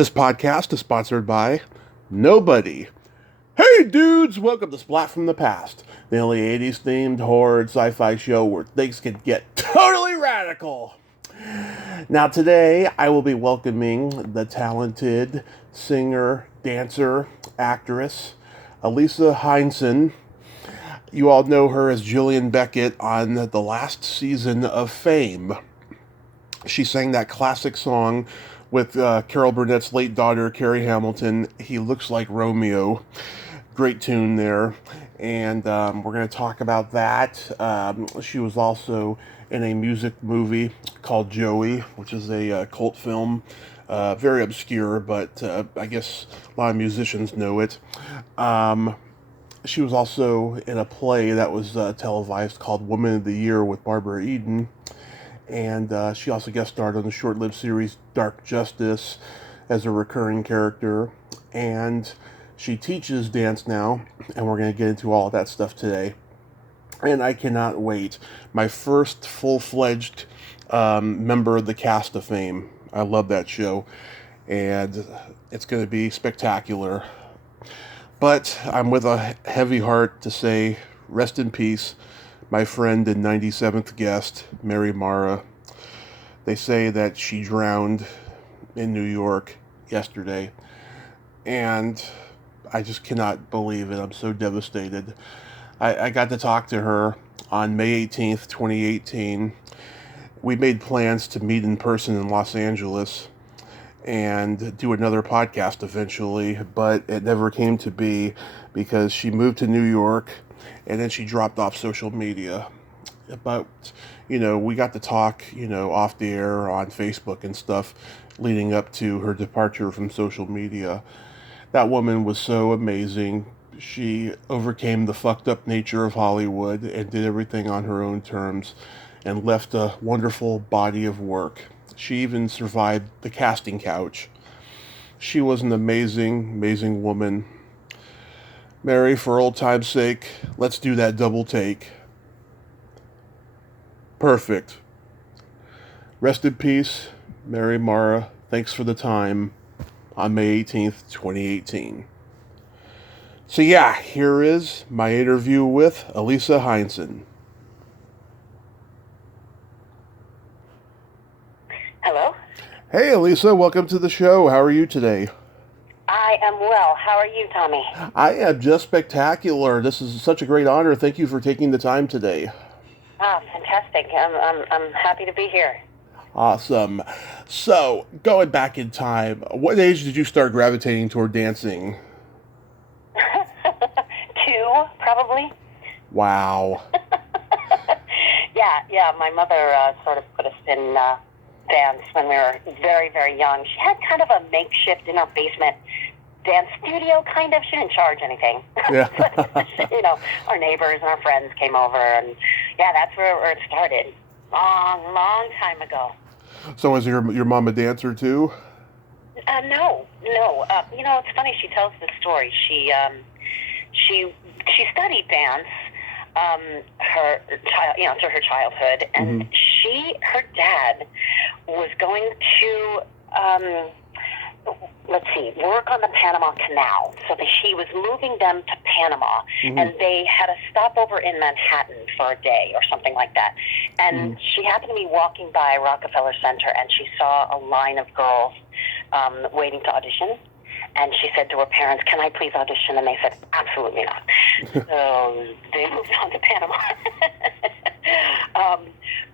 This podcast is sponsored by nobody. Hey dudes, welcome to Splat from the Past, the only 80s themed horror and sci-fi show where things can get totally radical. Now today I will be welcoming the talented singer, dancer, actress, Elisa Heinsohn. You all know her as Jillian Beckett on the last season of Fame. She sang that classic song with Carol Burnett's late daughter, Carrie Hamilton, He Looks Like Romeo. Great tune there. And we're going to talk about that. She was also in a music movie called Joey, which is a cult film. Very obscure, but I guess a lot of musicians know it. She was also in a play that was televised called Woman of the Year with Barbara Eden. And she also guest starred on the short-lived series Dark Justice as a recurring character. And she teaches dance now, and we're going to get into all of that stuff today. And I cannot wait. My first full-fledged member of the cast of Fame. I love that show, and it's going to be spectacular. But I'm with a heavy heart to say, rest in peace, my friend and 97th guest, Mary Mara. They say that she drowned in New York yesterday, and I just cannot believe it. I'm so devastated. I got to talk to her on May 18th, 2018. We made plans to meet in person in Los Angeles and do another podcast eventually, but it never came to be because she moved to New York and then she dropped off social media. But, we got to talk, off the air on Facebook and stuff leading up to her departure from social media. That woman was so amazing. She overcame the fucked up nature of Hollywood and did everything on her own terms and left a wonderful body of work. She even survived the casting couch. She was an amazing, amazing woman. Mary, for old time's sake, let's do that double take. Perfect. Rest in peace, Mary Mara. Thanks for the time on May 18th, 2018. So yeah, here is my interview with Elisa Heinsohn. Hello? Hey, Elisa, welcome to the show. How are you today? I am well. How are you, Tommy? I am just spectacular. This is such a great honor. Thank you for taking the time today. Ah, fantastic. I'm happy to be here. Awesome. So, going back in time, what age did you start gravitating toward dancing? 2, probably. Wow. Yeah. My mother sort of put us in dance when we were very, very young. She had kind of a makeshift in her basement dance studio, kind of. She didn't charge anything. Yeah. Our neighbors and our friends came over, and yeah, that's where it started. Long time ago. So was your mom a dancer too? No. It's funny. She tells this story. She studied dance, through her childhood, and her dad was going to, work on the Panama Canal. So he was moving them to Panama, and they had a stopover in Manhattan for a day or something like that. And she happened to be walking by Rockefeller Center, and she saw a line of girls waiting to audition. And she said to her parents, "Can I please audition?" And they said, "Absolutely not." So they moved on to Panama.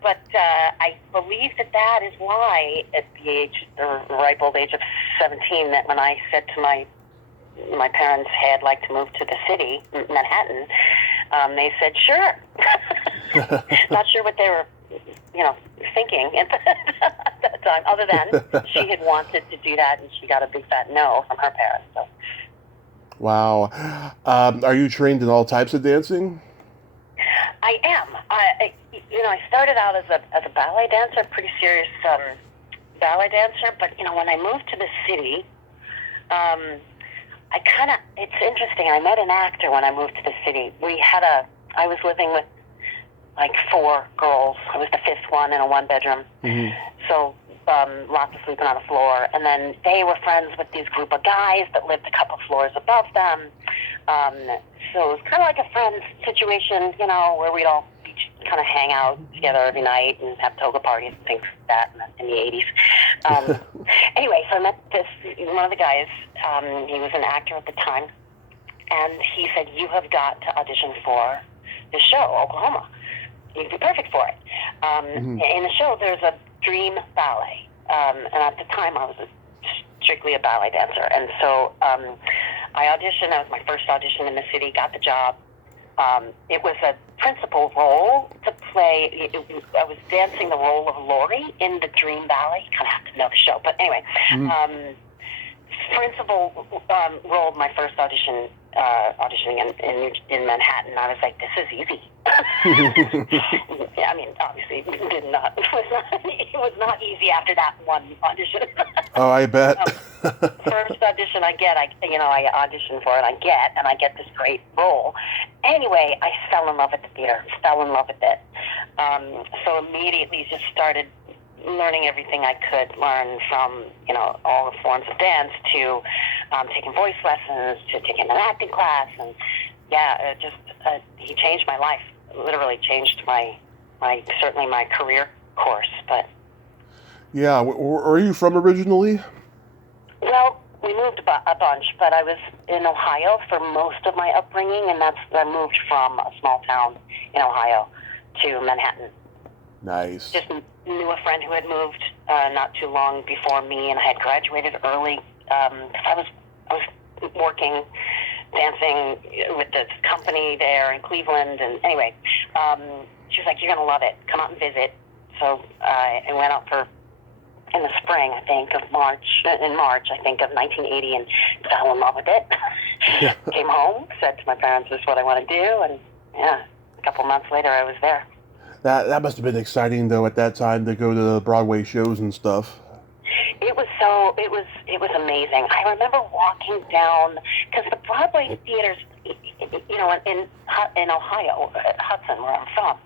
But I believe that is why, at the ripe old age of 17, that when I said to my parents, "Hey, I'd like to move to the city, Manhattan," they said, "Sure." Not sure what they were, thinking at that time, other than she had wanted to do that, and she got a big fat no from her parents. So. Wow. Are you trained in all types of dancing? I am. I started out as a ballet dancer, pretty serious ballet dancer. But when I moved to the city, it's interesting. I met an actor when I moved to the city. I was living with like 4 girls. I was the 5th one in a 1-bedroom. So lots of sleeping on the floor. And then they were friends with these group of guys that lived a couple floors above them. So it was kind of like a friends situation, where we'd all kind of hang out together every night and have toga parties and things like that in the 80s. Anyway, so I met one of the guys. He was an actor at the time. And he said, you have got to audition for the show, Oklahoma. You'd be perfect for it. In the show, there's a dream ballet. And at the time, I was strictly a ballet dancer. And so I auditioned. That was my first audition in the city, got the job. It was a principal role to play. I was dancing the role of Laurie in the dream ballet. You kind of have to know the show. But anyway, principal role of my first auditioning in Manhattan. I was like, this is easy. Yeah, I mean, obviously, it was not easy after that one audition. Oh, I bet. First audition I audition for it, and I get this great role. Anyway, I fell in love with the theater, fell in love with it. So immediately just started learning everything I could learn from, all the forms of dance to taking voice lessons to taking an acting class. And he changed my life, literally changed certainly my career course. But yeah, where are you from originally? Well, we moved a bunch, but I was in Ohio for most of my upbringing, and I moved from a small town in Ohio to Manhattan. Nice. Just knew a friend who had moved not too long before me, and I had graduated early. I was working, dancing with this company there in Cleveland, and anyway, she was like, "You're gonna love it. Come out and visit." So I went out in the spring, I think, of March, I think, of 1980, and fell in love with it. Yeah. Came home, said to my parents, this is what I want to do, and a couple months later, I was there. That must have been exciting, though, at that time, to go to the Broadway shows and stuff. It was amazing. I remember walking down, because the Broadway theaters, in Ohio, Hudson, where I'm from,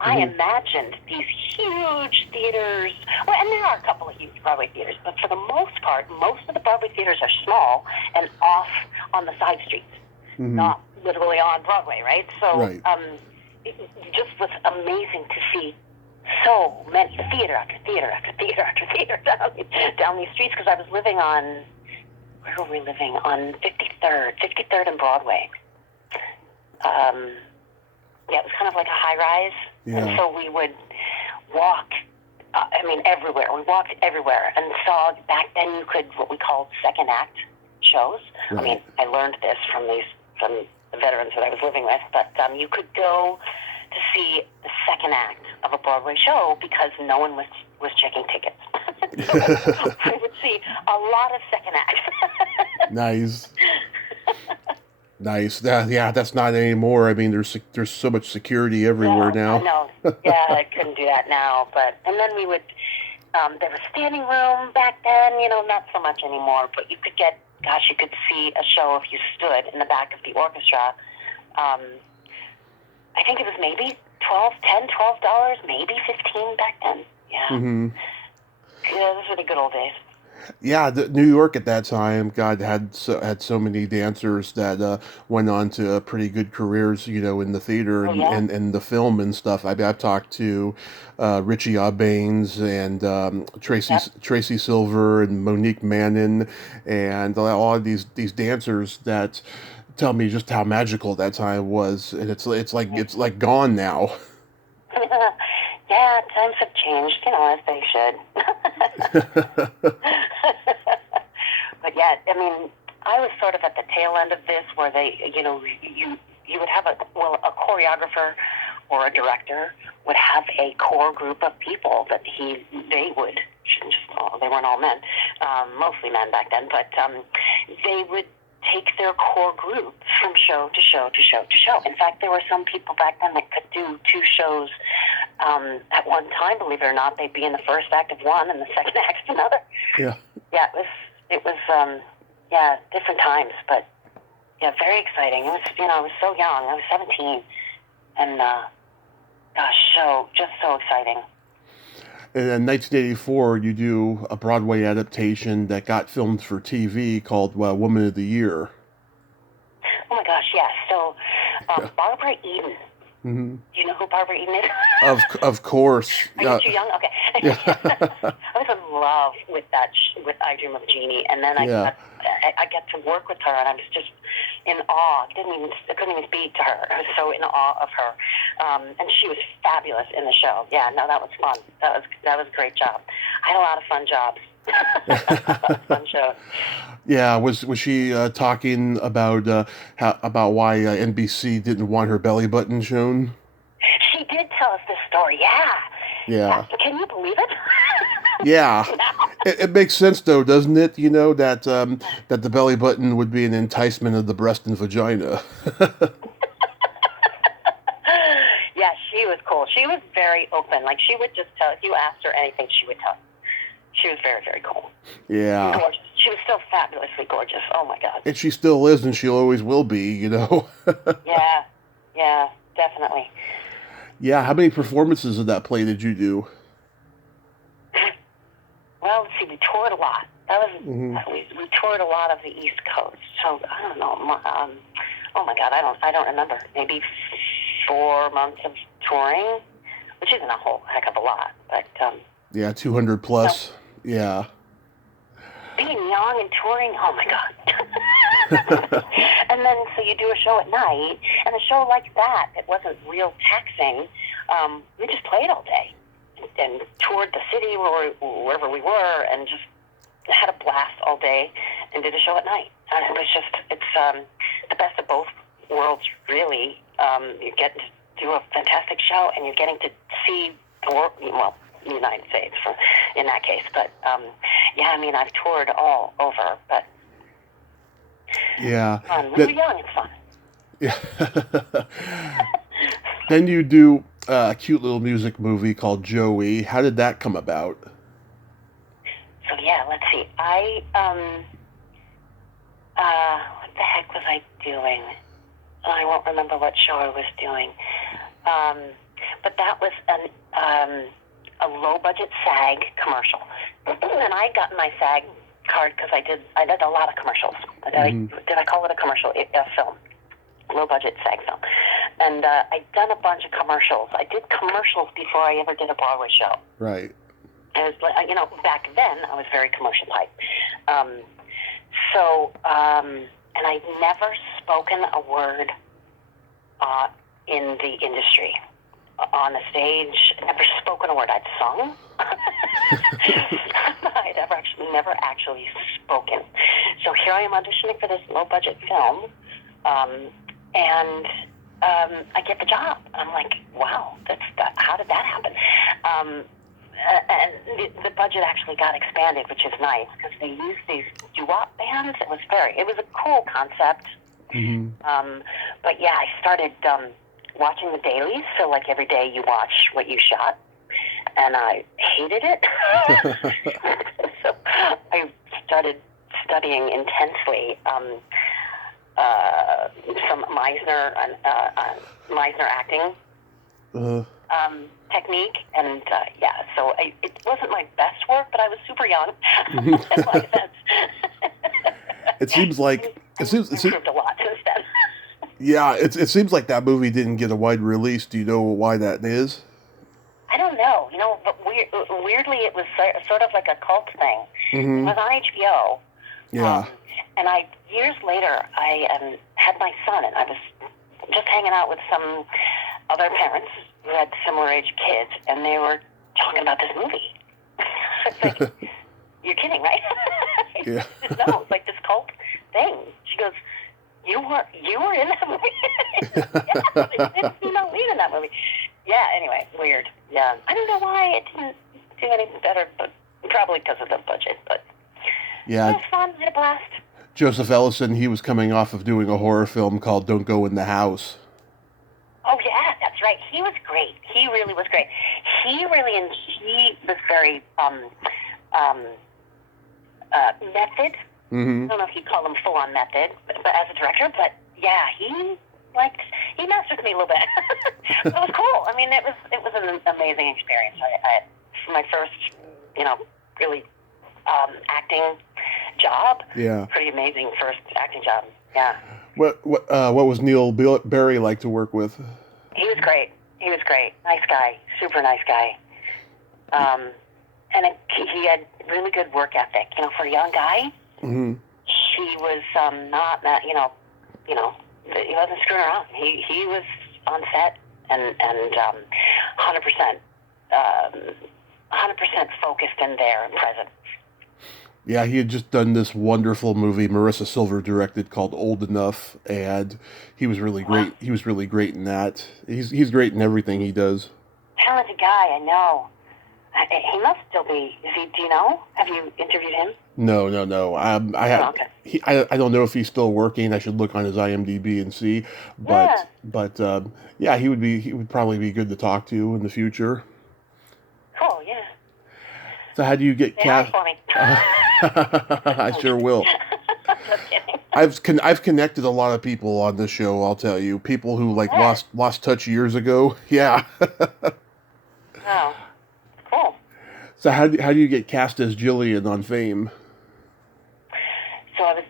I imagined these huge theaters. Well, and there are a couple of huge Broadway theaters, but for the most part, most of the Broadway theaters are small and off on the side streets, not literally on Broadway, right? So right. It just was amazing to see so many theater after theater after theater after theater down these streets, because I was living on, where were we living? On 53rd and Broadway. It was kind of like a high rise. Yeah. And so we would walk, everywhere. We walked everywhere and saw, back then you could, what we called second act shows. Right. I learned this from the veterans that I was living with, but you could go to see the second act of a Broadway show because no one was checking tickets. So I would see a lot of second acts. Nice. Nice. Yeah, that's not anymore. I mean, there's so much security everywhere now. I know. Yeah, I couldn't do that now. And then we would, there was standing room back then, not so much anymore, but you could see a show if you stood in the back of the orchestra. I think it was maybe $12, maybe $15 back then. Yeah. Mm-hmm. Yeah, those were the good old days. Yeah, New York at that time, God, had so many dancers that went on to pretty good careers, in the theater and the film and stuff. I've talked to Richie Aubains and Tracy Silver and Monique Mannon and all of these dancers that tell me just how magical that time was, and it's like gone now. Yeah, times have changed, as they should. But yeah, I was sort of at the tail end of this, where they, you would have a choreographer or a director would have a core group of people that they weren't all men, mostly men back then, but they would take their core group from show to show to show to show. In fact, there were some people back then that could do two shows at one time, believe it or not. They'd be in the first act of one and the second act of another. Yeah. Yeah, it was different times, but yeah, very exciting. It was, I was so young. I was 17, and just so exciting. And in 1984, you do a Broadway adaptation that got filmed for TV called Woman of the Year. Oh my gosh, yes. So, Barbara Eden. Mm-hmm. Do you know who Barbara Eden is? Of course. Are you too young? Okay. Yeah. I was in love with with I Dream of Jeannie, and then I got to work with her, and I was just in awe. I couldn't even speak to her. I was so in awe of her, and she was fabulous in the show. Yeah, no, that was fun. That was a great job. I had a lot of fun jobs. Fun shows. Yeah, was she talking about about why NBC didn't want her belly button shown? She did tell us this story. Yeah. Yeah. Can you believe it? Yeah. It makes sense though, doesn't it? You know that that the belly button would be an enticement of the breast and vagina. Yeah, she was cool. She was very open. Like, she would just tell, if you asked her anything, she would tell you. She was very, very cool. Yeah. Gorgeous. She was still fabulously gorgeous. Oh, my God. And she still is, and she'll always will be, you know? Yeah, definitely. Yeah, how many performances of that play did you do? Well, let's see, we toured a lot. That was, we toured a lot of the East Coast. So, I don't know. Oh, my God, I don't remember. Maybe 4 months of touring, which isn't a whole heck of a lot, but... yeah, 200 plus. Yeah. Being young and touring, oh my God. And then, so you do a show at night, and a show like that, it wasn't real taxing. We just played all day and toured the city wherever we were, and just had a blast all day and did a show at night. And it was just, it's the best of both worlds, really. You get to do a fantastic show, and you're getting to see the world, well, the United States in that case. But yeah, I mean, I've toured all over, but yeah, when we're young, it's fun. Yeah. Then you do a cute little music movie called Joey. How did that come about? So yeah, let's see. What the heck was I doing? I won't remember what show I was doing. But that was a low-budget SAG commercial. And I got my SAG card because I did a lot of commercials. Did I call it a commercial? A film. Low-budget SAG film. And I'd done a bunch of commercials. I did commercials before I ever did a Broadway show. Right. I was, you know, back then I was very commercial type. And I'd never spoken a word in the industry. On the stage, never spoken a word. I'd sung. I'd never actually spoken. So here I am auditioning for this low-budget film, and I get the job. I'm like, wow, how did that happen? And the budget actually got expanded, which is nice, because they used these doo-wop bands. It was a cool concept. Mm-hmm. But yeah, I started watching the dailies, so like every day you watch what you shot, and I hated it. So I started studying intensely some Meisner acting technique, and so it wasn't my best work, but I was super young. It seems like I've improved a lot since then. Yeah, it seems like that movie didn't get a wide release. Do you know why that is? I don't know. You know, but weirdly, it was sort of like a cult thing. Mm-hmm. It was on HBO. Yeah. And years later, I had my son, and I was just hanging out with some other parents who had similar age kids, and they were talking about this movie. It's like, you're kidding, right? Yeah. No, it's like this cult thing. She goes, You were in that movie? Yeah, it's female lead in that movie. Yeah, anyway, weird. Yeah. I don't know why it didn't do any better, but probably because of the budget. But yeah, it was fun. I had a blast. Joseph Ellison, he was coming off of doing a horror film called Don't Go in the House. Oh, yeah, that's right. He was great. He really was great. He was very method. Mm-hmm. I don't know if you'd call him full-on method, but as a director, but yeah, he messed with me a little bit. It was cool. I mean, it was an amazing experience. I had my first, really acting job. Yeah. Pretty amazing first acting job. Yeah. What was Neil Barry like to work with? He was great. Nice guy. Super nice guy. And he had really good work ethic. For a young guy, Mm-hmm. he was not that. He wasn't screwing around. He was on set and 100%, 100% focused and there and present. Yeah, he had just done this wonderful movie Marissa Silver directed called Old Enough, and he was really great. He was really great in that. He's great in everything he does. Talented guy, I know. He must still be. Is he? Do you know? Have you interviewed him? No. I don't know if he's still working. I should look on his IMDb and see. But yeah, he would probably be good to talk to in the future. Cool. Yeah. So how do you get cast? For me. I sure will. Just kidding. I've connected a lot of people on this show. I'll tell you, people who lost touch years ago. Yeah. Oh, cool. So how do you get cast as Jillian on Fame? So I was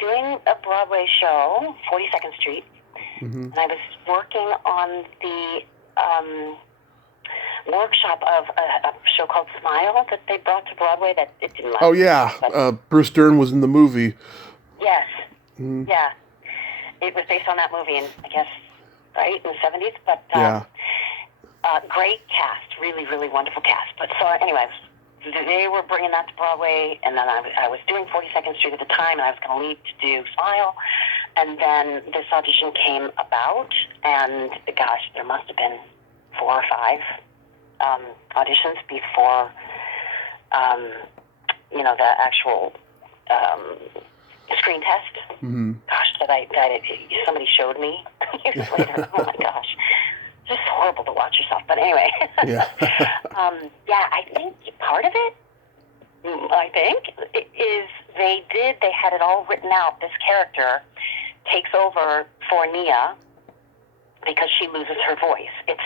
doing a Broadway show, 42nd Street, Mm-hmm. and I was working on the workshop of a show called Smile that they brought to Broadway that it didn't last. Oh yeah, Bruce Dern was in the movie. Yes. Mm-hmm. Yeah. It was based on that movie, in in the 70s. But Yeah. great cast, really, really wonderful cast. But so, anyways, they were bringing that to Broadway, and then I was doing 42nd Street at the time, and I was going to leave to do Smile, and then this audition came about, and gosh, there must have been 4 or 5 auditions before, the actual screen test. Mm-hmm. Gosh, somebody showed me years later. Oh my gosh. Just horrible to watch yourself, but anyway. Yeah. I think part of it, is they had it all written out. This character takes over for Nia because she loses her voice. It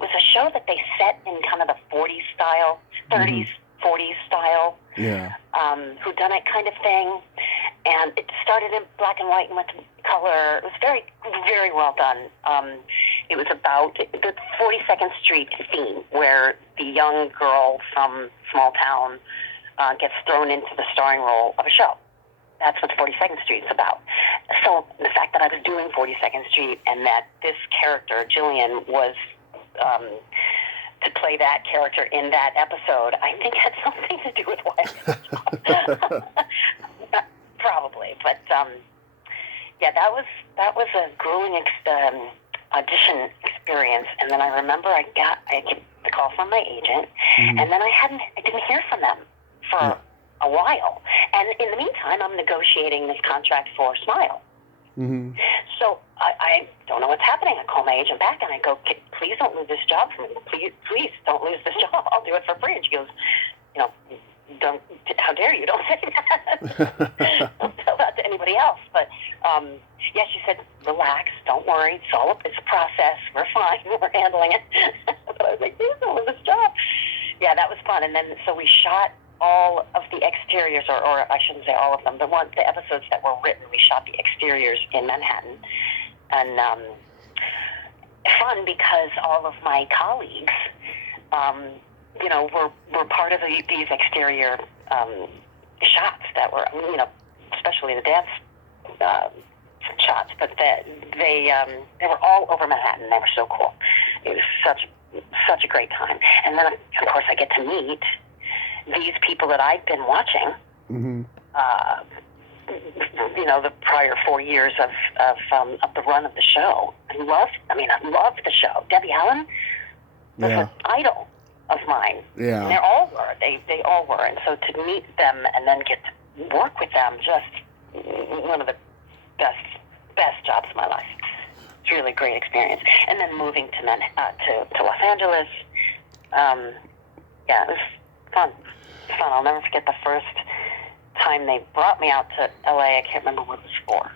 was a show that they set in kind of the 40s style, 30s, 40s style, Yeah. whodunit kind of thing. And it started in black and white and went to color. It was very, very well done. It was about the 42nd Street theme, where the young girl from small town gets thrown into the starring role of a show. That's what 42nd Street is about. So the fact that I was doing 42nd Street and that this character, Jillian, was to play that character in that episode, I think had something to do with why I got the job. Probably, but that was a grueling audition experience. And then I remember I get the call from my agent, and then I didn't hear from them for a while. And in the meantime, I'm negotiating this contract for Smile. Mm-hmm. So I don't know what's happening. I call my agent back and I go, please don't lose this job for me. Please don't lose this job. I'll do it for free. And she goes, how dare you? Don't say that. Don't tell that to anybody else. But she said, relax, don't worry. It's a process. We're fine. We're handling it. But I was like, please don't lose this job. Yeah, that was fun. And then so we shot all of the exteriors, or I shouldn't say all of them, the episodes that were written, we shot the exteriors in Manhattan. And fun because all of my colleagues, were part of these exterior shots that were, especially the dance shots, but they were all over Manhattan. They were so cool. It was such a great time. And then, of course, I get to meet these people that I've been watching, Mm-hmm. The prior 4 years of the run of the show. I loved the show. Debbie Allen was an idol of mine. Yeah. And they all were. They all were. And so to meet them and then get to work with them, just one of the best jobs of my life. It's really a great experience. And then moving to Los Angeles, it was fun. I'll never forget the first time they brought me out to LA. I can't remember what it was for.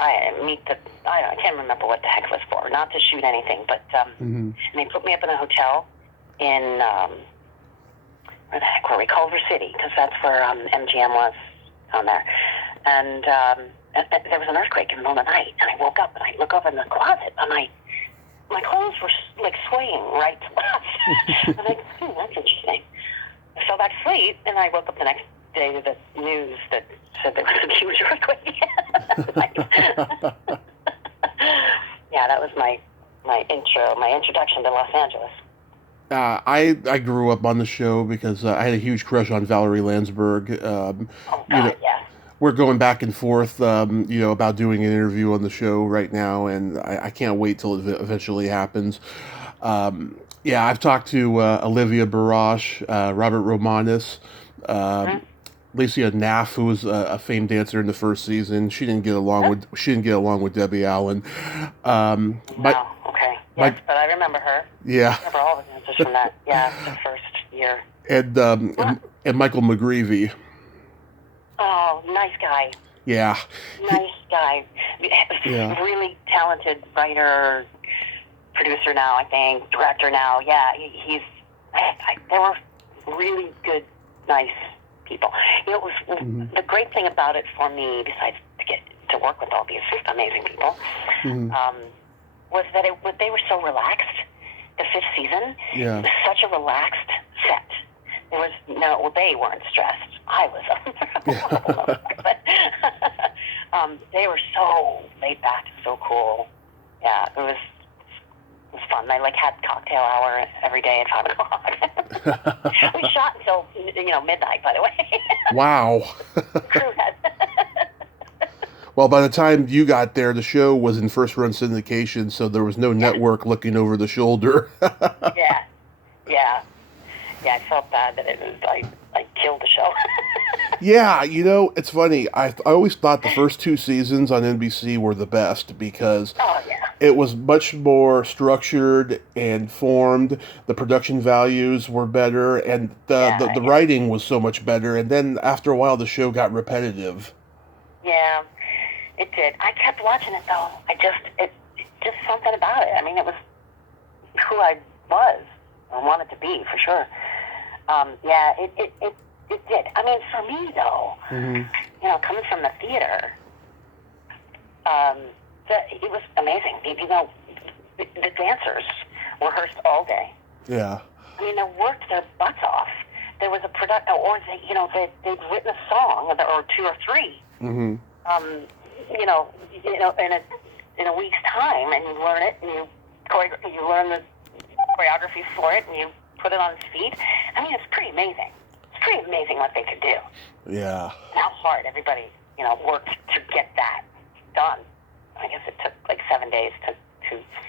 I can't remember what the heck it was for, not to shoot anything, but and they put me up in a hotel in where the heck were we? Culver City, because that's where MGM was on there, and there was an earthquake in the middle of the night, and I woke up and I look over in the closet, and my clothes were like swaying right to left. I'm like, that's interesting. I fell back to sleep, and I woke up the next day to the news that said there was a huge earthquake. Yeah, that was my introduction to Los Angeles. I grew up on the show because I had a huge crush on Valerie Landsberg. Yeah. We're going back and forth, about doing an interview on the show right now, and I can't wait till it eventually happens. I've talked to Olivia Barash, Robert Romanus, Alicia Naff, who was a famed dancer in the first season. She didn't get along with Debbie Allen. Wow. Okay. Yes, but I remember her. Yeah. I remember all the dancers from that. Yeah, the first year. And Michael McGreevy. Oh, nice guy. Yeah. Nice guy. Yeah. Really talented writer, producer now, I think, director now. Yeah, they were really good, nice people. It was the great thing about it for me, besides to get to work with all these amazing people, was that they were so relaxed. The fifth season was such a relaxed set. There was they weren't stressed. I was, but they were so laid back and so cool. Yeah, it was fun. I had cocktail hour every day at 5 o'clock. We shot until midnight, by the way. Wow. Crew had. Well, by the time you got there, the show was in first run syndication, so there was no network looking over the shoulder. Yeah. I felt bad that I killed the show. Yeah, it's funny. I always thought the first two seasons on NBC were the best because it was much more structured and formed. The production values were better, and the writing was so much better. And then after a while, the show got repetitive. Yeah, it did. I kept watching it though. It just something about it. I mean, it was who I was or wanted to be for sure. It did. I mean, for me though, coming from the theater, it was amazing. The dancers rehearsed all day. Yeah. I mean, they worked their butts off. There was a production, or they'd written a song, or two or three. Mm-hmm. In a week's time, and you learn it, and you learn the choreography for it, and you put it on its feet. I mean, it's pretty amazing. It's pretty amazing what they could do. Yeah. How hard everybody, worked to get that done. I guess it took 7 days to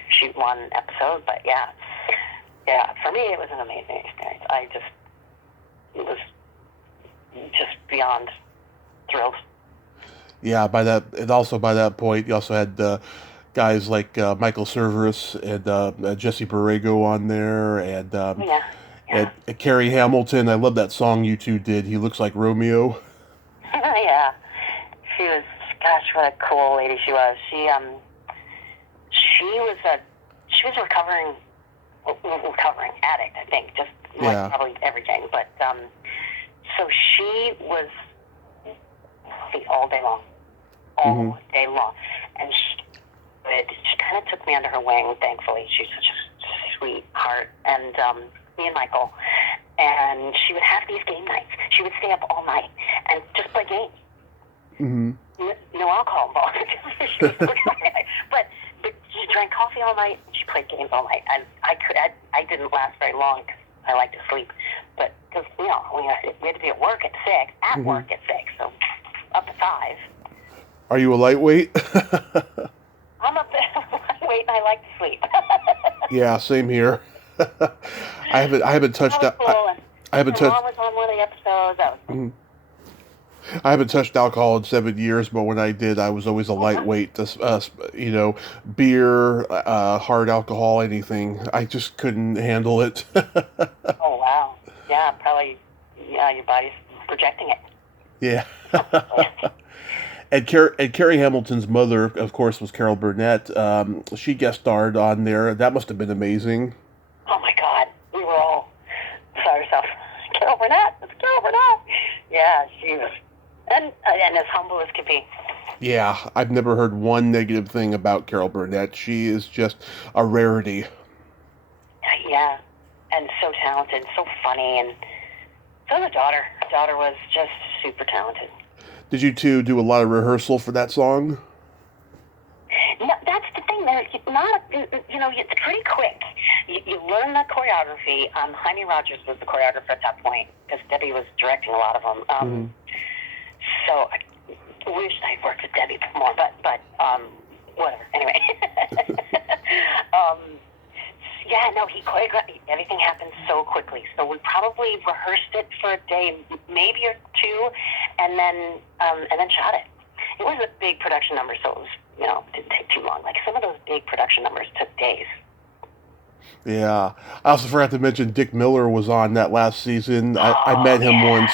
shoot one episode, but yeah, for me it was an amazing experience. It was just beyond thrilled. Yeah, by that point, you also had guys like Michael Cerveris and Jesse Borrego on there, and and Carrie Hamilton. I love that song you two did. He Looks Like Romeo. Yeah, she was. Gosh, what a cool lady she was. She was a recovering addict, I think, just probably everything. But so she was all day long, day long, and she kind of took me under her wing. Thankfully, she's such a sweetheart, and me and Michael, and she would have these game nights. She would stay up all night and just play games. Mm-hmm. No alcohol involved. but she drank coffee all night. And she played games all night. And I didn't last very long because I like to sleep. But because we had to be at work at 6. At work at 6, so up to 5. Are you a lightweight? I'm up there lightweight, and I like to sleep. Yeah, same here. I haven't touched that. I haven't touched. Mom was on one of the episodes. That was. I haven't touched alcohol in 7 years, but when I did, I was always a lightweight. Beer, hard alcohol, anything. I just couldn't handle it. Oh wow! Yeah, probably. Yeah, your body's projecting it. Yeah. And Carrie Hamilton's mother, of course, was Carol Burnett. She guest starred on there. That must have been amazing. Oh my God, we were all beside ourselves. Carol Burnett, it's Carol Burnett. Yeah, she was, and as humble as could be. Yeah, I've never heard one negative thing about Carol Burnett. She is just a rarity. Yeah, and so talented, so funny, and so the daughter. Her daughter was just super talented. Did you two do a lot of rehearsal for that song? No, that's the thing. There's not, it's pretty quick. You learn the choreography. Jaime Rogers was the choreographer at that point because Debbie was directing a lot of them. So I wish I worked with Debbie more, but whatever. Anyway, yeah, no, he choreographed. Everything happened so quickly. So we probably rehearsed it for a day, maybe or two, and then shot it. It wasn't a big production number, so it was, didn't take too long. Like some of those big production numbers took days. Yeah. I also forgot to mention Dick Miller was on that last season. I met him once.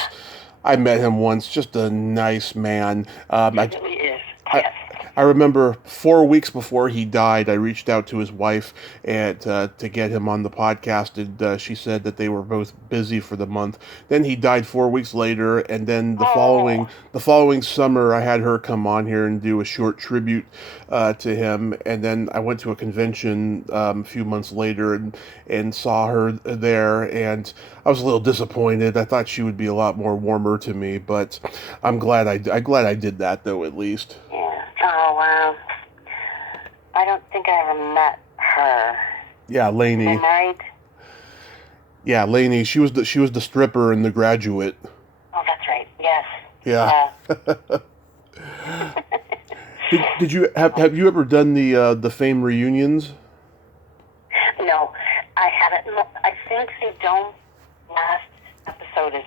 I met him once. Just a nice man. He really is. Yes. I remember 4 weeks before he died, I reached out to his wife and to get him on the podcast, and she said that they were both busy for the month. Then he died 4 weeks later, and then the following summer, I had her come on here and do a short tribute to him. And then I went to a convention a few months later and saw her there, and I was a little disappointed. I thought she would be a lot more warmer to me, but I'm glad I did that though, at least. Yeah. Oh, wow. I don't think I ever met her. Yeah, Lainey. They married? Yeah, Lainey. She was the stripper in The Graduate. Oh, that's right. Yes. Yeah. Did you have you ever done the Fame reunions? No, I haven't. I think the Dome last episode has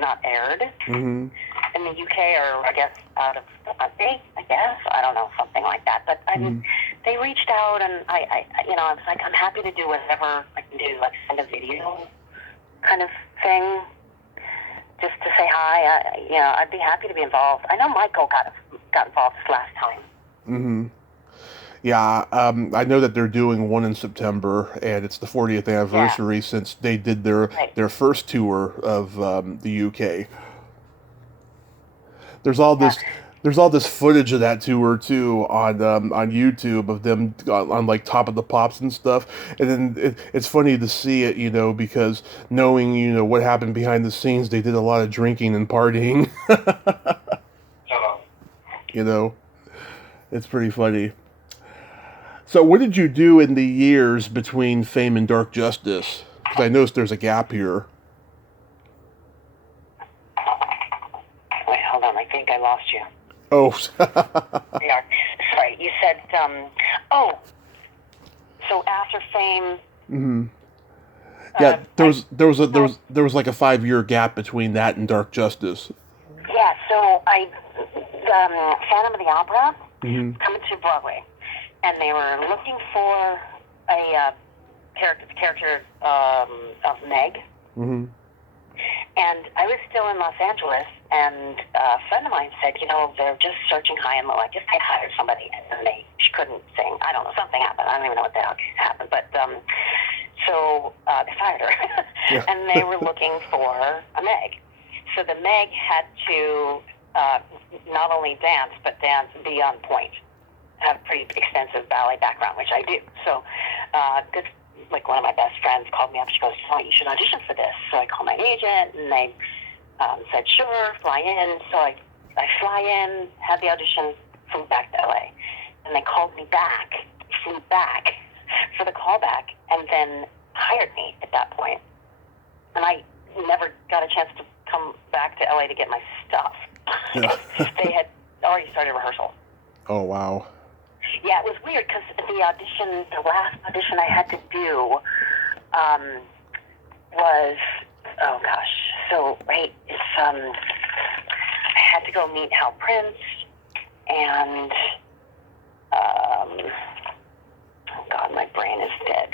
not aired. Mm-hmm. In the UK, or I guess out of the country, I guess. I don't know, something like that. But they reached out, and I was like, I'm happy to do whatever I can do, like send a video kind of thing, just to say hi. I'd be happy to be involved. I know Michael got involved this last time. Mm-hmm. Yeah, I know that they're doing one in September, and it's the 40th anniversary since they did their first tour of the UK. There's all this footage of that tour too on YouTube of them on like Top of the Pops and stuff, and then it's funny to see it, because knowing what happened behind the scenes, they did a lot of drinking and partying. It's pretty funny. So what did you do in the years between Fame and Dark Justice? Because I noticed there's a gap here. Wait, hold on. I think I lost you. Oh. Yeah. Sorry. You said, so after Fame... Mm-hmm. Yeah, there was like a 5-year gap between that and Dark Justice. Yeah, so Phantom of the Opera coming to Broadway. And they were looking for a character of Meg. Mm-hmm. And I was still in Los Angeles, and a friend of mine said, they're just searching high and low. I guess they hired somebody, and she couldn't sing. I don't know, something happened. I don't even know what the hell happened. But so they fired her, and they were looking for a Meg. So the Meg had to not only dance, but be on point. Have a pretty extensive ballet background, which I do. So, like one of my best friends called me up. She goes, "Oh, you should audition for this." So I called my agent, and they said, "Sure, fly in." So I fly in, had the audition, flew back to LA, and they called me back, flew back for the callback, and then hired me at that point. And I never got a chance to come back to LA to get my stuff. Yeah. They had already started rehearsal. Oh, wow. Yeah, it was weird because the last audition I had to do was, oh gosh, so right, it's I had to go meet Hal Prince and oh God, my brain is dead.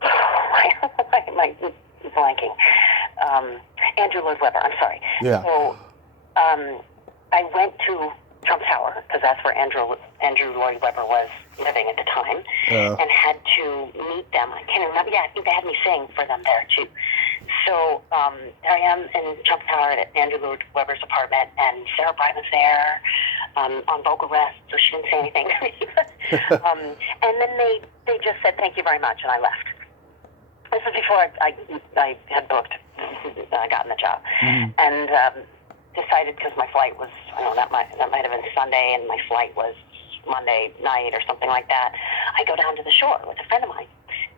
Why am I blanking? Andrew Lloyd Webber, I'm sorry. Yeah. So I went to Trump Tower, because that's where Andrew Lloyd Webber was living at the time, and had to meet them. I can't remember. Yeah, I think they had me sing for them there, too. So there I am in Trump Tower at Andrew Lloyd Webber's apartment, and Sarah Brightman's there on vocal rest, so she didn't say anything to me. And then they just said, thank you very much, and I left. This was before I had booked, gotten the job. Mm-hmm. And decided, because my flight was, I don't know, that might have been Sunday, and my flight was Monday night or something like that. I go down to the shore with a friend of mine,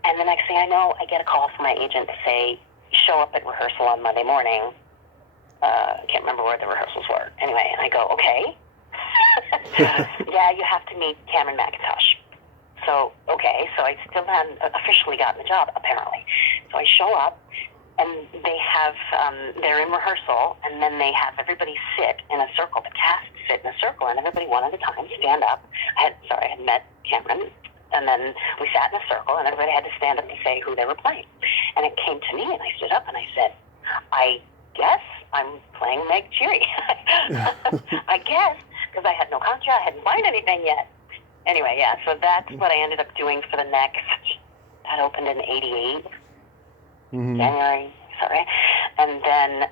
and the next thing I know, I get a call from my agent to say, show up at rehearsal on Monday morning. I can't remember where the rehearsals were. Anyway, and I go, okay. Yeah, you have to meet Cameron McIntosh. So, okay, so I still hadn't officially gotten the job, apparently. So I show up, and they have, they're in rehearsal, and then they have everybody sit in a circle, the cast sit in a circle, and everybody one at a time stand up. I had met Cameron, and then we sat in a circle, and everybody had to stand up to say who they were playing. And it came to me, and I stood up, and I said, I guess I'm playing Meg Cheery. I guess, because I had no contract, I hadn't signed anything yet. Anyway, yeah, so that's what I ended up doing for the next, that opened in 88. Mm-hmm. January, sorry. And then,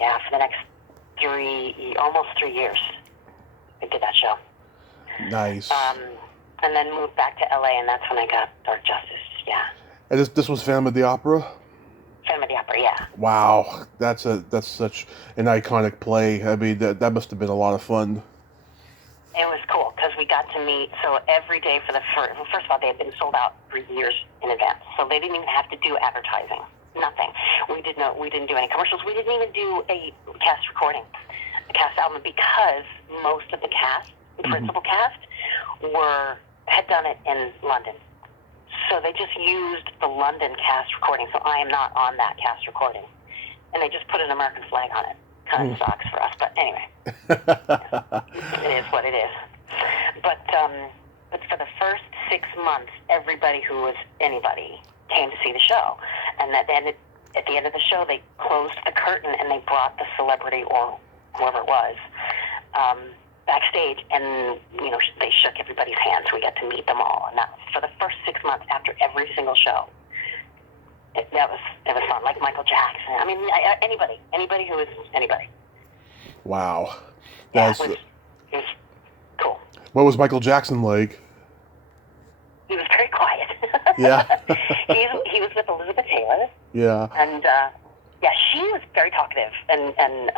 for the next almost 3 years, I did that show. Nice. And then moved back to LA, and that's when I got Dark Justice, yeah. And this was Phantom of the Opera? Phantom of the Opera, yeah. Wow, that's such an iconic play. I mean, that must have been a lot of fun. It was cool, because we got to meet, so every day for first of all, they had been sold out for years in advance, so they didn't even have to do advertising, nothing. We didn't do any commercials, we didn't even do a cast recording, a cast album, because most of the cast, the principal cast, had done it in London. So they just used the London cast recording, so I am not on that cast recording. And they just put an American flag on it. Kind of sucks for us, but anyway. It is what it is. But for the first 6 months, everybody who was anybody came to see the show. And then at the end of the show, they closed the curtain and they brought the celebrity or whoever it was backstage, and they shook everybody's hands. We got to meet them all, and that was for the first 6 months after every single show. It was fun, like Michael Jackson. I mean, anybody who was anybody. Wow, it was cool. What was Michael Jackson like? He was very quiet. Yeah. he was with Elizabeth Taylor. Yeah. And she was very talkative and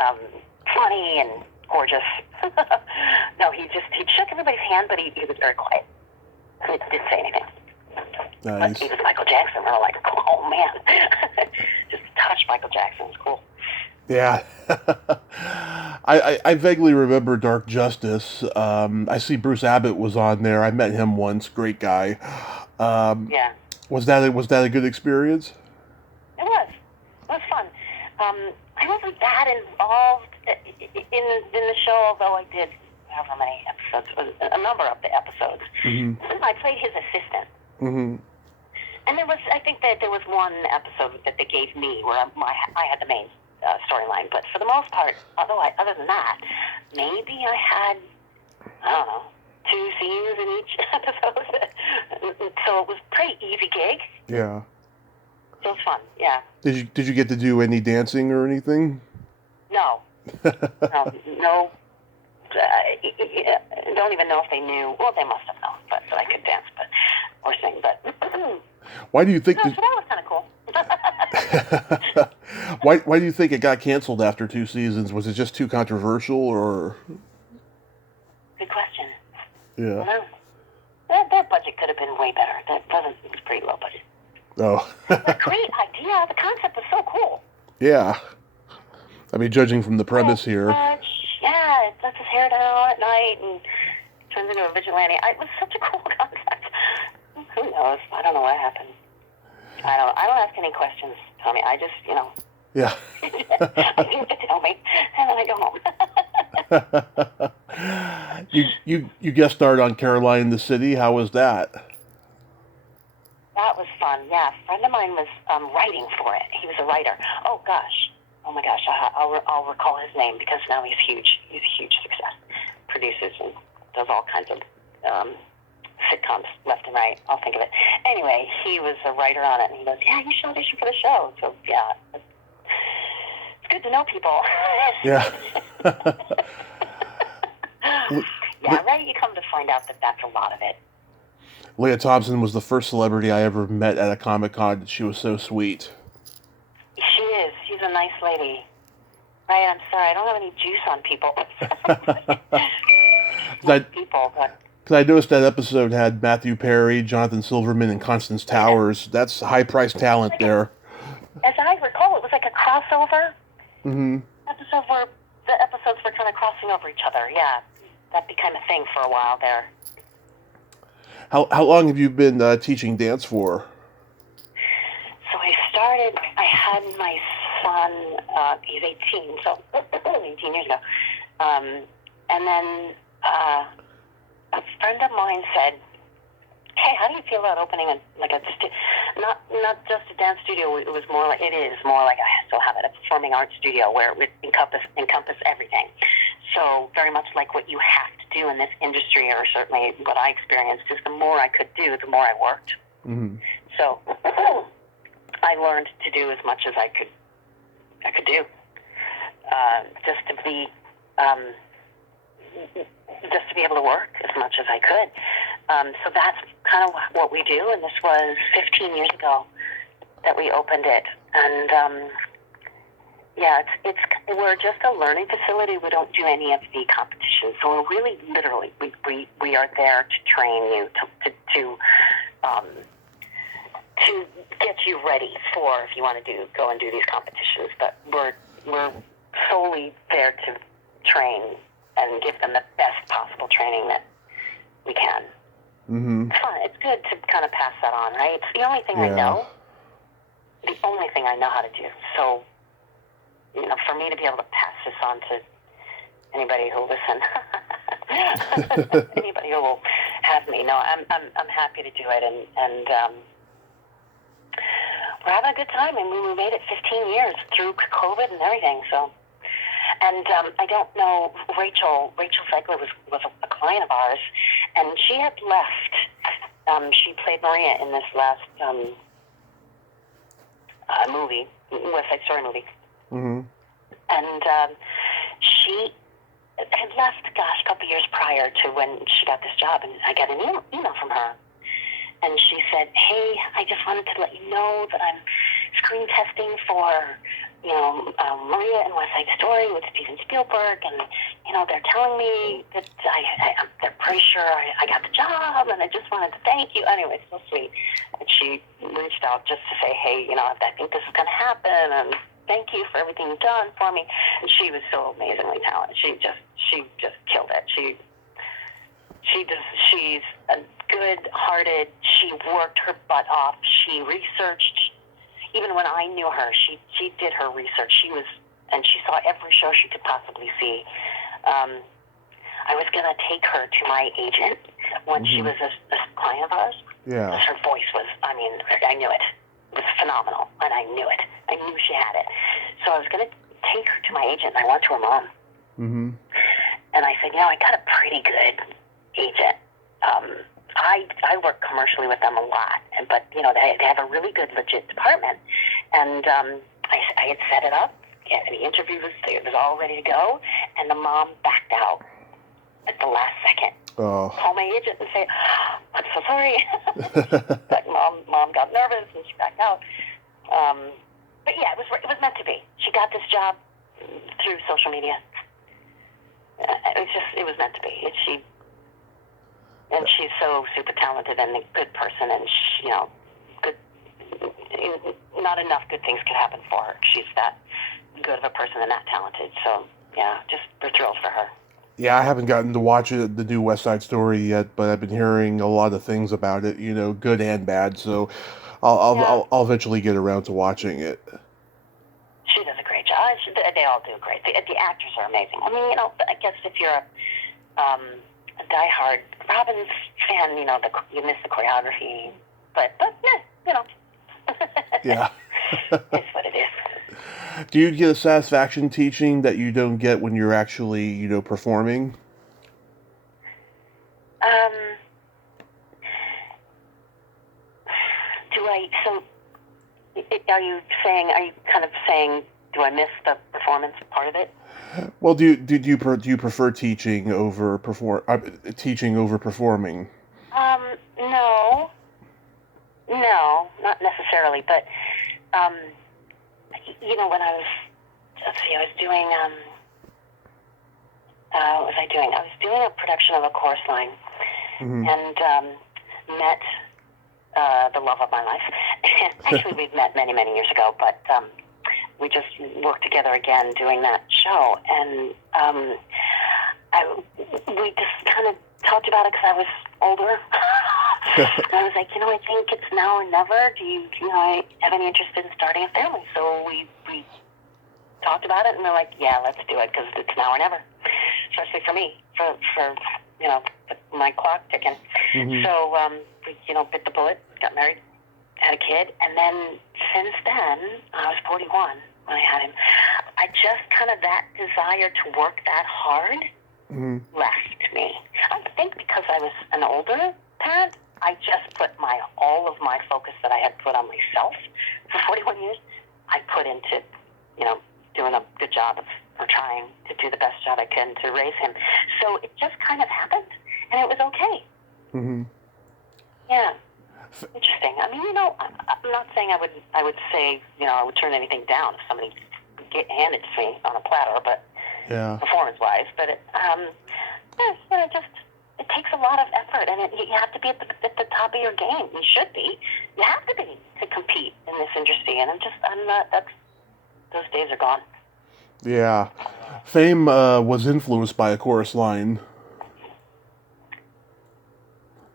funny and gorgeous. No, he shook everybody's hand, but he was very quiet. He didn't say anything. Nice. But he was Michael Jackson. We were like, oh man, just touch Michael Jackson. It's cool. Yeah. I vaguely remember Dark Justice. I see Bruce Abbott was on there. I met him once. Great guy. Yeah. Was that a good experience? It was. It was fun. I wasn't that involved in the show, although I did however many episodes, a number of the episodes. Mm-hmm. I played his assistant. Mm-hmm. And I think that there was one episode that they gave me where I had the main storyline. But for the most part, other than that, maybe I had, I don't know, 2 scenes in each episode. So it was a pretty easy gig. Yeah. So it was fun, yeah. Did you get to do any dancing or anything? No. No. Don't even know if they knew. Well, they must have known, but I could dance, or sing. But why do you think? So that was kind of cool. Why do you think it got canceled after 2 seasons? Was it just too controversial, or? Good question. Yeah. Their budget could have been way better. It was pretty low budget. Oh. A great idea. The concept was so cool. Yeah. I mean, judging from the premise here. Yeah, it lets his hair down at night and turns into a vigilante. It was such a cool concept. Who knows? I don't know what happened. I don't ask any questions, Tommy. I just, Yeah. I think to tell me, and then I go home. You guest starred on Caroline in the City. How was that? That was fun. Yeah, a friend of mine was writing for it. He was a writer. Oh my gosh, I'll recall his name because now he's huge. He's a huge success. Produces and does all kinds of sitcoms left and right. I'll think of it. Anyway, he was a writer on it, and he goes, "Yeah, you should audition for the show." So yeah, it's good to know people. Yeah. Yeah, right. You come to find out that that's a lot of it. Leah Thompson was the first celebrity I ever met at a Comic-Con. She was so sweet. She is. She's a nice lady. Right, I'm sorry. I don't have any juice on people. Because I noticed that episode had Matthew Perry, Jonathan Silverman, and Constance Towers. That's high-priced talent there. As I recall, it was like a crossover episode where the episodes were kind of crossing over each other. Yeah, that became a thing for a while there. How long have you been teaching dance for? So I had my son, he's 18, so 18 years ago. And then a friend of mine said, "Hey, how do you feel about opening not just a dance studio? It is more like I still have it, a performing arts studio where it would encompass everything. So very much like what you have to do in this industry, or certainly what I experienced, is the more I could do, the more I worked. Mm-hmm. So I learned to do as much as I could do, just to be able to work as much as I could. So that's kind of what we do, and this was 15 years ago that we opened it. And we're just a learning facility. We don't do any of the competitions, so we're really literally we are there to train you to get you ready for if you want to go and do these competitions. But we're solely there to train and give them the best possible training that we can. Mm-hmm. It's fun. It's good to kind of pass that on, right? It's the only thing I know. The only thing I know how to do. So, for me to be able to pass this on to anybody who'll listen, anybody who will have me, I'm happy to do it, and we're having a good time, and we made it 15 years through COVID and everything. So, and I don't know, Rachel Zegler was a client of ours, and she had left. She played Maria in this last movie, West Side Story movie. Mm-hmm. And she had left, a couple years prior to when she got this job, and I got an email from her. And she said, "Hey, I just wanted to let you know that I'm screen testing for, Maria and West Side Story with Steven Spielberg, and, they're telling me that they're pretty sure I got the job, and I just wanted to thank you." Anyway, so sweet. And she reached out just to say, "Hey, I think this is going to happen, and thank you for everything you've done for me." And she was so amazingly talented. She just killed it. She's a good-hearted. She worked her butt off. She researched. Even when I knew her, she did her research. And she saw every show she could possibly see. I was going to take her to my agent when she was a client of ours. Yeah. Her voice was, I knew it. It was phenomenal, and I knew it. I knew she had it. So I was going to take her to my agent, and I went to her mom. Mm-hmm. And I said, I got a pretty good agent. I work commercially with them a lot, but they have a really good, legit department. And I had set it up, and the interview was all ready to go, and the mom backed out at the last second. Oh. Call my agent and say, "I'm so sorry." But mom got nervous and she backed out. But yeah, it was meant to be. She got this job through social media. It was meant to be. She's so super talented and a good person, and good. Not enough good things could happen for her. She's that good of a person and that talented. So yeah, we're thrilled for her. Yeah, I haven't gotten to watch the new West Side Story yet, but I've been hearing a lot of things about it, good and bad. So I'll eventually get around to watching it. She does a great job. They all do great. The actors are amazing. I guess if you're a diehard Robbins fan, you miss the choreography, but yeah, you know. Yeah. It's what it is. Do you get a satisfaction teaching that you don't get when you're actually, performing? Um, do I, so, are you kind of saying, do I miss the performance part of it? Well, do you prefer teaching over performing? No, not necessarily, but, um, when I was, let's see, I was doing, what was I doing? I was doing a production of a chorus line, Mm-hmm. and, met, the love of my life. Actually, we've met many, many years ago, but, we just worked together again doing that show, and, we just kind of talked about it because I was older. And I was like, I think it's now or never. Do you have any interest in starting a family? So we talked about it, and we're like, yeah, let's do it because it's now or never. Especially for me, for my clock ticking. Mm-hmm. So we bit the bullet, got married, had a kid, and then since then I was 41 when I had him. I just kind of that desire to work that hard left me. I think because I was an older parent, I just put all of my focus that I had put on myself for 41 years, I put into, doing a good job or trying to do the best job I can to raise him. So it just kind of happened, and it was okay. Mm-hmm. Yeah. Interesting. I mean, I'm not saying I would say, I would turn anything down if somebody handed it to me on a platter, but Yeah. performance-wise, but it takes a lot of effort, and you have to be at the top of your game. You should be. You have to be to compete in this industry, and I'm not. Those days are gone. Yeah. Fame was influenced by a chorus line.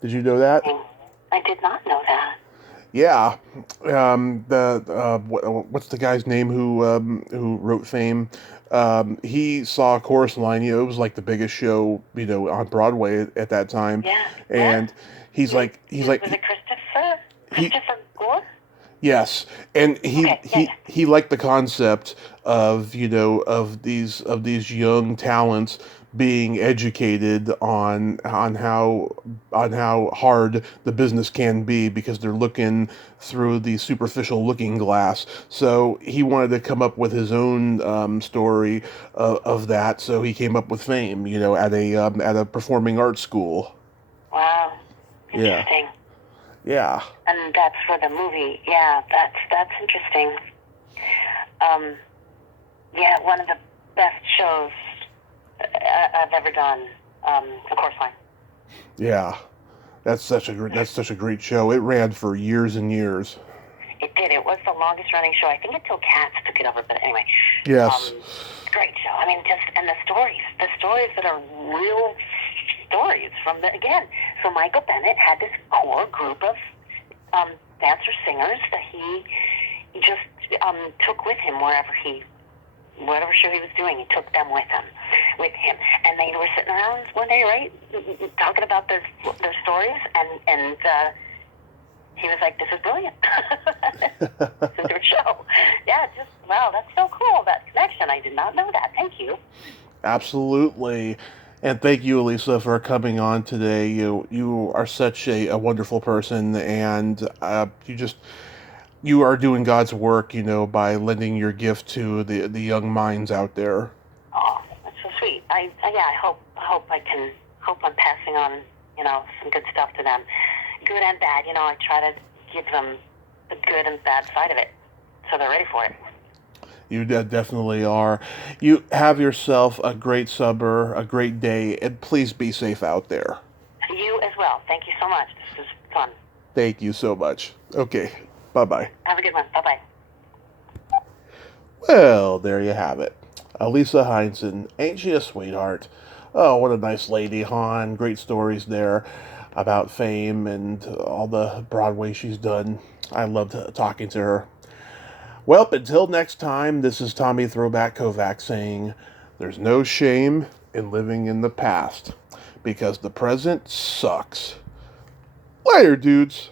Did you know that? I did not know that. Yeah. What's the guy's name who wrote Fame? He saw a chorus line. It was like the biggest show, on Broadway at that time. Yeah. And he's like, was it Christopher Gore? Yes, and he liked the concept of these young talents being educated on how hard the business can be because they're looking through the superficial looking glass. So he wanted to come up with his own story of that. So he came up with Fame, at a performing arts school. Wow, interesting. Yeah. And that's for the movie. Yeah, that's interesting. Yeah, one of the best shows I've ever done. Of course, fine. Yeah, that's such a great show. It ran for years and years. It did. It was the longest running show. I think until Cats took it over. But anyway. Yes. Great show. I mean, and the stories that are real stories from again. So Michael Bennett had this core group of dancer singers that he just took with him whatever show he was doing. He took them with him, and they were sitting around one day, right, talking about their stories, and he was like, "This is brilliant. This is your show." Yeah, just wow, that's so cool. That connection. I did not know that. Thank you. Absolutely. And thank you, Elisa, for coming on today. You are such a wonderful person, and you are doing God's work, by lending your gift to the young minds out there. Oh, that's so sweet. I hope I'm passing on, some good stuff to them, good and bad. I try to give them the good and bad side of it, so they're ready for it. You definitely are. You have yourself a great summer, a great day, and please be safe out there. You as well. Thank you so much. This was fun. Thank you so much. Okay, bye-bye. Have a good one. Bye-bye. Well, there you have it. Elisa Heinsohn, ain't she a sweetheart? Oh, what a nice lady, hon. Great stories there about Fame and all the Broadway she's done. I loved talking to her. Well, until next time, this is Tommy Throwback Kovac saying, there's no shame in living in the past, because the present sucks. Later, dudes.